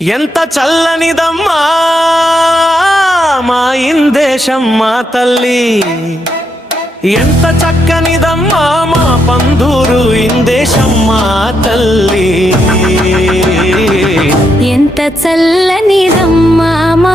ఎంత చల్లనిదమ్మా మా ఇందేశం మా తల్లి. ఎంత చక్కనిదమ్మా మా పందూరు ఇందేశం మా తల్లి. ఎంత చల్లనిదమ్మా మా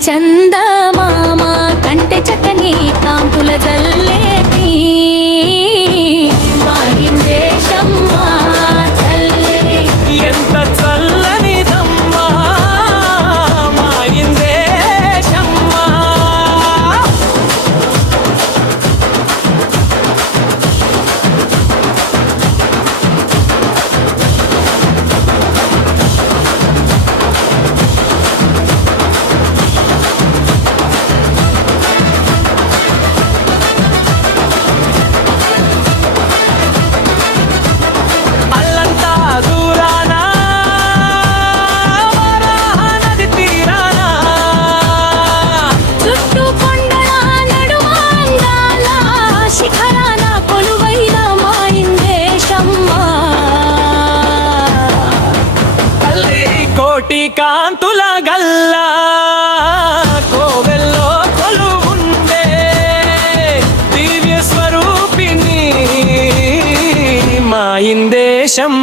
ಚಂದ కాంతుల గల్లా కోవెల్లో కొలువుండే దివ్య స్వరూపిణి మా ఇందేశం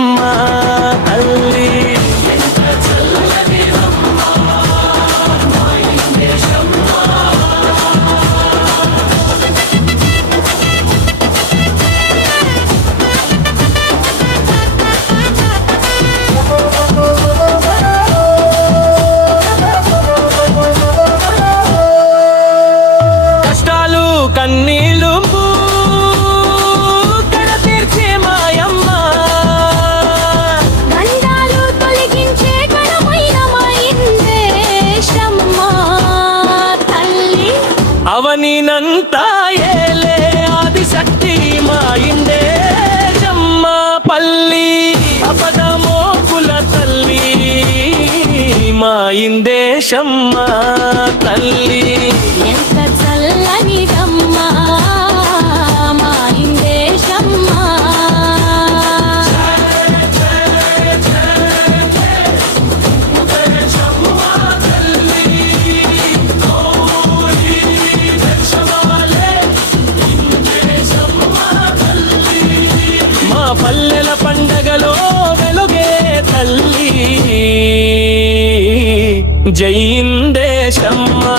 ಅವನಿನಂತ ಏಲೆ ಆದಿಶಕ್ತಿ ಮಾಯಿಂದೆ ಜಮ್ಮ ಪಲ್ಲಿ ಅಪದ ಮೋಕುಲ ತಲ್ಲಿ ಮಾಯಿಂದೆ ಶಮ್ಮ ತಲ್ಲಿ జయిందేశమ్మా.